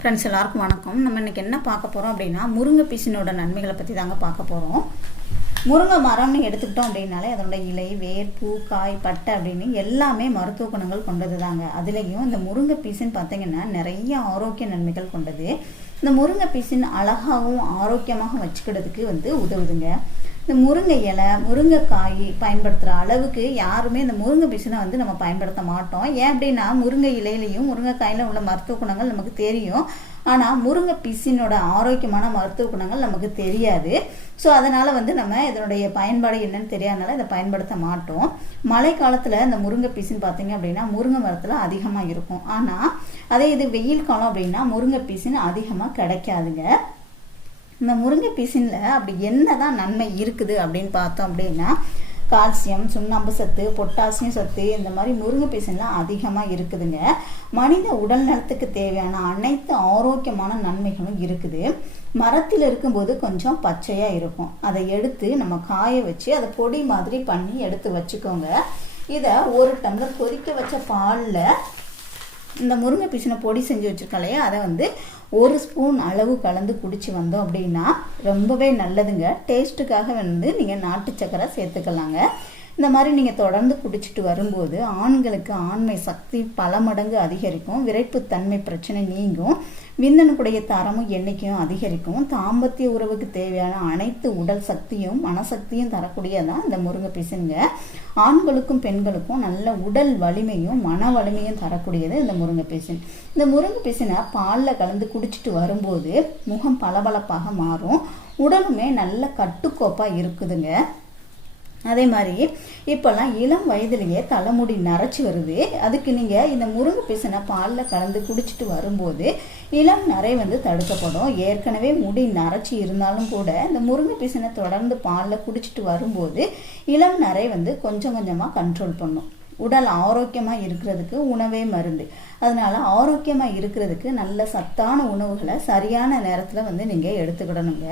Friends எல்லாருக்கும் வணக்கம். நம்ம இன்னைக்கு என்ன பார்க்க போகிறோம் அப்படின்னா முருங்கை பீசினோட நன்மைகளை பற்றி தாங்க பார்க்க போகிறோம் முருங்கை மரம்னு எடுத்துக்கிட்டோம் அப்படின்னாலே அதனோட இலை வேர் பூ காய் பட்டை அப்படின்னு எல்லாமே மருத்துவ குணங்கள் கொண்டது தாங்க அதுலேயும் இந்த முருங்கை பீசுன்னு பார்த்தீங்கன்னா நிறைய ஆரோக்கிய நன்மைகள் கொண்டது. இந்த முருங்கை பீசின் அழகாகவும் ஆரோக்கியமாக வச்சுக்கிறதுக்கு வந்து உதவுதுங்க. இந்த முருங்கை இலை முருங்கைக்காய் பயன்படுத்துகிற அளவுக்கு யாருமே இந்த முருங்கை பிசினை வந்து நம்ம பயன்படுத்த மாட்டோம். ஏன் அப்படின்னா முருங்கை இலையிலையும் முருங்கைக்காயில உள்ள மருத்துவ குணங்கள் நமக்கு தெரியும். ஆனால் முருங்கை பிசினோட ஆரோக்கியமான மருத்துவ குணங்கள் நமக்கு தெரியாது. ஸோ அதனால் வந்து நம்ம இதனுடைய பயன்பாடு என்னன்னு தெரியாதனால இதை பயன்படுத்த மாட்டோம். மழை காலத்தில் இந்த முருங்கை பிசின் பார்த்தீங்க அப்படின்னா முருங்கை மரத்தில் அதிகமாக இருக்கும். ஆனால் அதே இது வெயில் காலம் அப்படின்னா முருங்கை பிசின் அதிகமாக கிடைக்காதுங்க. இந்த முருங்கை பீசினில் அப்படி என்ன தான் நன்மை இருக்குது அப்படின்னு பார்த்தோம் அப்படின்னா கால்சியம் சுண்ணாம்பு சத்து பொட்டாசியம் சத்து இந்த மாதிரி முருங்கை பீசன்லாம் அதிகமாக இருக்குதுங்க. மனித உடல் நலத்துக்கு தேவையான அனைத்து ஆரோக்கியமான நன்மைகளும் இருக்குது. மரத்தில் இருக்கும்போது கொஞ்சம் பச்சையாக இருக்கும். அதை எடுத்து நம்ம காய வச்சு அதை பொடி மாதிரி பண்ணி எடுத்து வச்சுக்கோங்க. இதை ஒரு டம்ளர் கொதிக்க வச்ச பாலில் இந்த முருங்கை பீசனை பொடி செஞ்சு வச்சுருக்கலையே அதை வந்து ஒரு ஸ்பூன் அளவு கலந்து குடித்து வந்தோம் அப்படின்னா ரொம்பவே நல்லதுங்க. டேஸ்ட்டுக்காக வந்து நீங்கள் நாட்டு சக்கரை சேர்த்துக்கலாங்க. இந்த மாதிரி நீங்கள் தொடர்ந்து குடிச்சிட்டு வரும்போது ஆண்களுக்கு ஆண்மை சக்தி பல மடங்கு அதிகரிக்கும் விரைப்புத்தன்மை பிரச்சனை நீங்கும் விந்தனுக்குடைய தரமும் எண்ணிக்கையும் அதிகரிக்கும் தாம்பத்திய உறவுக்கு தேவையான அனைத்து உடல் சக்தியும் மனசக்தியும் தரக்கூடியதான் இந்த முருங்கை பிசுங்க. ஆண்களுக்கும் பெண்களுக்கும் நல்ல உடல் வலிமையும் மன வலிமையும் தரக்கூடியது இந்த முருங்கை பிசின். இந்த முருங்கை பிசினை பாலில் கலந்து குடிச்சிட்டு வரும்போது முகம் பளபளப்பாக மாறும். உடலுமே நல்ல கட்டுக்கோப்பாக இருக்குதுங்க. அதே மாதிரி இப்போல்லாம் இளம் வயதுலேயே தலைமுடி நரைச்சி வருது. அதுக்கு நீங்கள் இந்த முருங்கை பிசனை பாலில் கலந்து குடிச்சிட்டு வரும்போது இளம் நரை வந்து தடுக்கப்படும். ஏற்கனவே முடி நரைச்சி இருந்தாலும் கூட இந்த முருங்கை பிசனை தொடர்ந்து பாலில் குடிச்சிட்டு வரும்போது இளம் நரை வந்து கொஞ்சம் கொஞ்சமாக கண்ட்ரோல் பண்ணும். உடல் ஆரோக்கியமாக இருக்கிறதுக்கு உணவே மருந்து. அதனால் ஆரோக்கியமாக இருக்கிறதுக்கு நல்ல சத்தான உணவுகளை சரியான நேரத்தில் வந்து நீங்கள் எடுத்துக்கிடணுங்க.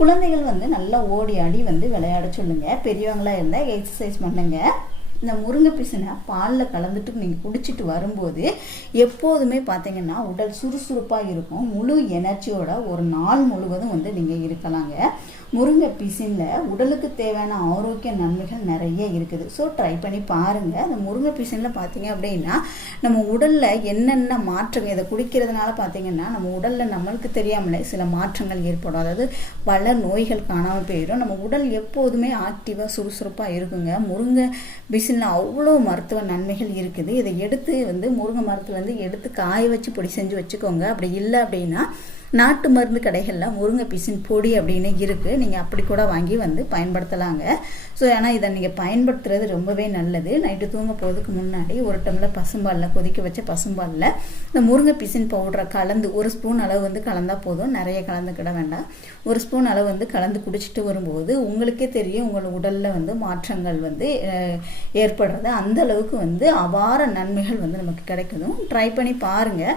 குழந்தைகள் வந்து நல்லா ஓடி ஆடி வந்து விளையாட சொல்லுங்கள் பெரியவங்களாக இருந்தால் எக்ஸசைஸ் பண்ணுங்கள் இந்த முருங்கை பிசுனை பாலில் கலந்துட்டு நீங்கள் குடிச்சிட்டு வரும்போது எப்போதுமே பார்த்தீங்கன்னா உடல் சுறுசுறுப்பாக இருக்கும். முழு எனர்ஜியோட ஒரு நாள் முழுவதும் வந்து நீங்கள் இருக்கலாங்க. முருங்கை பிசினில் உடலுக்கு தேவையான ஆரோக்கிய நன்மைகள் நிறைய இருக்குது. ஸோ ட்ரை பண்ணி பாருங்கள் அந்த முருங்கை பிசினில் பார்த்தீங்க அப்படின்னா நம்ம உடலில் என்னென்ன மாற்றங்கள் இதை குடிக்கிறதுனால பார்த்தீங்கன்னா நம்ம உடலில் நம்மளுக்கு தெரியாமலே சில மாற்றங்கள் ஏற்படும். அதாவது பல நோய்கள் காணாமல் போயிடும். நம்ம உடல் எப்போதுமே ஆக்டிவாக சுறுசுறுப்பாக இருக்குங்க. முருங்கை மெடிசனில் அவ்வளோ மருத்துவ நன்மைகள் இருக்குது. இதை எடுத்து வந்து முருங்கை மரத்துலேருந்து எடுத்து காய வச்சு பொடி செஞ்சு வச்சுக்கோங்க. அப்படி இல்லை அப்படின்னா நாட்டு மருந்து கடைகளில் முருங்கை பிசின் பொடி அப்படின்னு இருக்குது நீங்கள் அப்படி கூட வாங்கி வந்து பயன்படுத்தலாங்க. ஸோ ஆனால் இதை நீங்கள் பயன்படுத்துறது ரொம்பவே நல்லது. நைட்டு தூங்க போகிறதுக்கு முன்னாடி ஒரு டம்ளர் பசும்பாலில் கொதிக்க வச்ச பசும்பாலில் இந்த முருங்கை பிசின் பவுடரை கலந்து ஒரு ஸ்பூன் அளவு வந்து கலந்தால் போதும். நிறைய கலந்துக்கிட வேண்டாம். ஒரு ஸ்பூன் அளவு வந்து கலந்து குடிச்சிட்டு வரும்போது உங்களுக்கே தெரியும் உங்கள் உடலில் வந்து மாற்றங்கள் வந்து ஏற்படுறது. அந்த அளவுக்கு வந்து அபார நன்மைகள் வந்து நமக்கு கிடைக்கணும். ட்ரை பண்ணி பாருங்கள்